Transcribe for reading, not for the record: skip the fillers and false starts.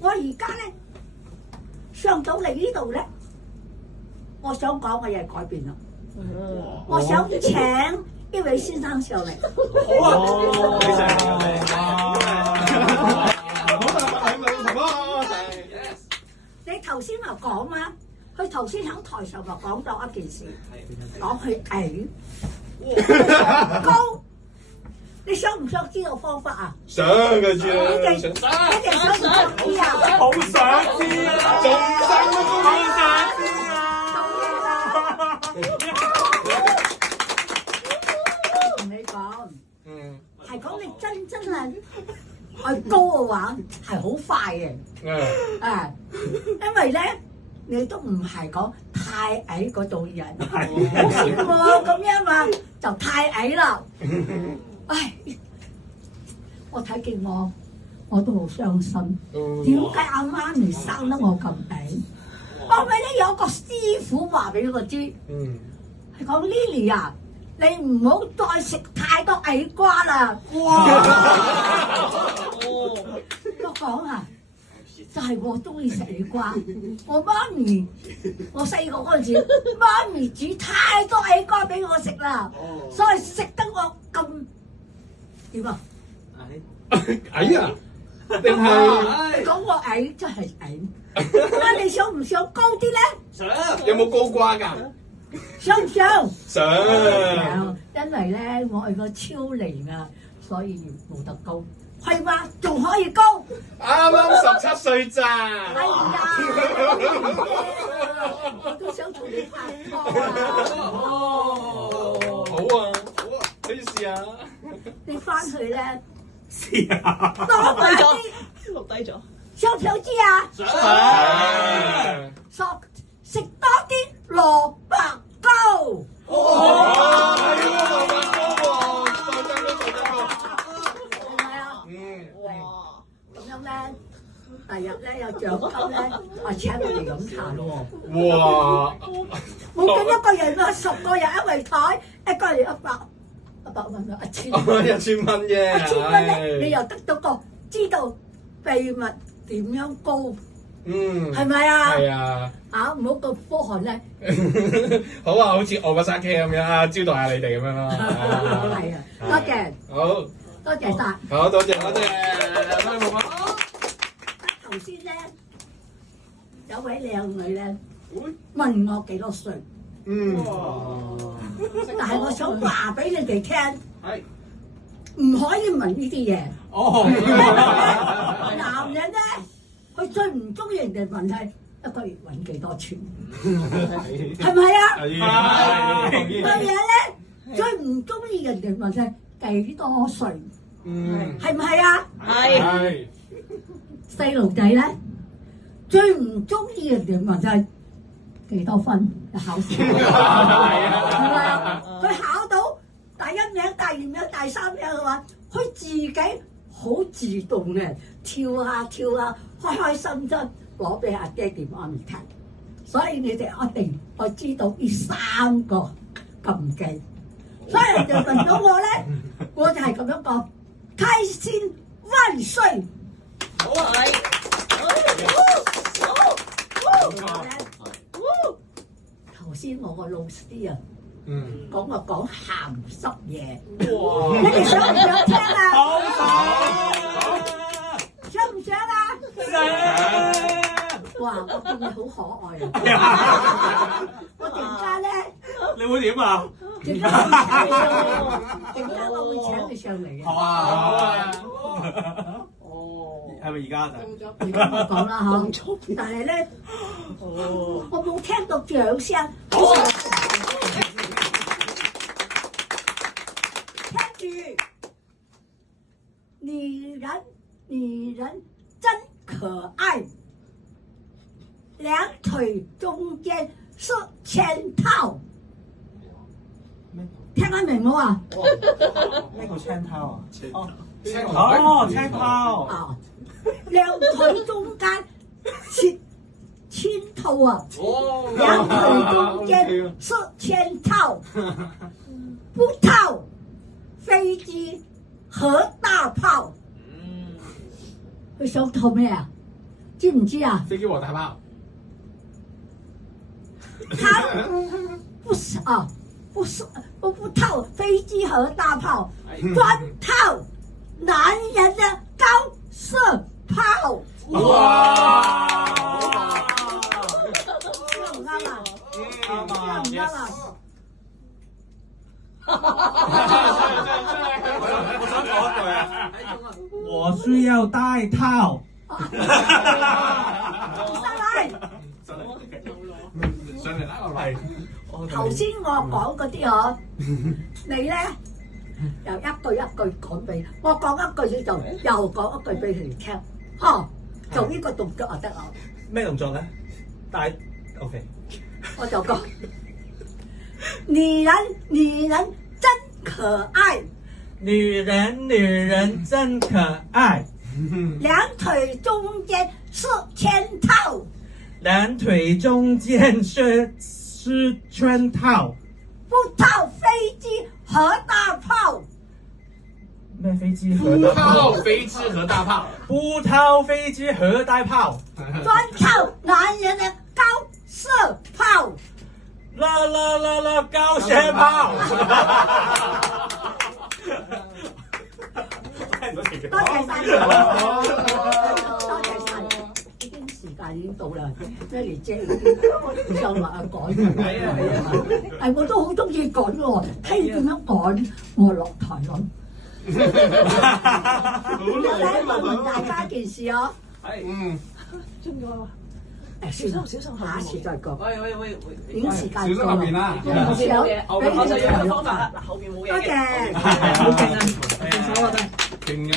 我而家咧上到嚟呢度咧，我想講嘅嘢改變啦。我想請一位先生上嚟。你頭先咪講嘛？佢頭先喺台上咪講到一件事，講佢矮高。你想唔想知道方法啊？想嘅知啦，你哋想唔想知啊？好想知啊，仲想都好想知啊！同你講，係講你真係係高嘅話係好快嘅，因為咧你都唔係講太矮嗰種人，好似我咁樣嘛，就太矮啦。唉，我睇見我都好傷心。點解阿媽咪生得我咁矮？後尾咧有個師傅話俾我知，係講 Lily 啊，你唔好再食太多矮瓜啦。哇！我講啊，就係我中意食矮瓜。我媽咪，我細個嗰陣時，媽咪煮太多矮瓜俾我食啦，所以食得我咁。點啊？矮啊？定係講我矮真係矮。咁你想唔想高啲咧？想。有冇高瓜㗎？想唔想？想。因為咧我係個超齡啊，所以冇得高。係嘛？仲可以高？啱啱17歲咋？係呀，我都想同你拍拖啊！好啊，可以試下。你翻去咧，試下。多買啲，錄低咗。想唔想知啊？想食多啲蘿蔔糕。哇！係喎，蘿蔔糕喎，受真高。係咪啊？哇！咁樣咧，第日咧有獎金咧，我請佢哋飲茶咯喎。哇！冇咁一個人啊，10個人一圍台，一個人100蚊啊，1000蚊。 1000蚊啫。1000蚊咧，你又得到個知道秘密點樣高，係咪啊？係啊。啊，唔好個科寒咧。好啊，好似我個沙 K 咁樣啊，招待下你哋咁樣咯。係啊，多謝。好，多謝晒。好多謝多謝。頭先咧有位靚女咧問我幾多歲，但係我想話俾你哋聽，唔可以問呢啲嘢。男人咧，佢最唔中意人哋問係一個月揾幾多錢，係咪啊？女人咧最唔中意人哋問係幾多歲，係唔係啊？係。細路仔咧最唔中意人哋問就係幾多分考試，係咪啊？佢考到第一名、第二名、第三名嘅話，佢自己好自動嘅跳下跳下，開開心心攞俾阿爹哋媽咪睇。所以你哋一定要知道呢3個禁忌。所以人哋問到我咧，我就係咁樣講：開心萬歲！好啊，係。頭先我個老師啊，講我講鹹濕嘢，哇！你哋想唔想聽啊？好想唔想啊？想。哇！我見你好可愛啊！我陣間咧，你會點啊？陣間我會請你上嚟嘅。好啊！係咪而家就？而家我講啦嚇，但係咧，我冇聽到掌聲。聽住，女人真可愛，兩腿中間是嵌套。聽得明冇啊？咩叫青苔啊？青苔。啊！兩腿中間嵌套啊！兩腿中間是嵌套，不套飛機和大炮。佢想套咩啊？知唔知啊？飛機和大炮。他不是啊，不是不套飛機和大炮，專套男人的高射炮。哇！啱唔啱啊？啱唔啱啊？我想講一句啊，我需要帶套。上嚟啦，我係。頭先我講嗰啲嗬，你咧又一句一句講俾我講一句，你就又講一句俾佢哋聽，呵，做呢個動作就得啦。咩動作咧？帶 OK。我就講，女人真可愛，女人真可愛，兩腿中間是圈套，兩腿中間是圈套，不套飛機和大炮。咩飛機和大炮？飛機和大炮。不套飛機和大炮，專套男人的高射炮。啦高射炮。多謝晒，多謝晒，已經時間已經到啦，咩嚟啫？上話趕，係我都好中意趕喎，睇點樣趕，我落台咯。嚟問大家件事啊，中咗啊！誒，小心，下一次再講。喂，已經時間小心後邊啦。後邊冇嘢，我就用個方法啦。嗱，後邊冇嘢嘅。多謝。好勁啊！勁手啊，真係。勁嘅。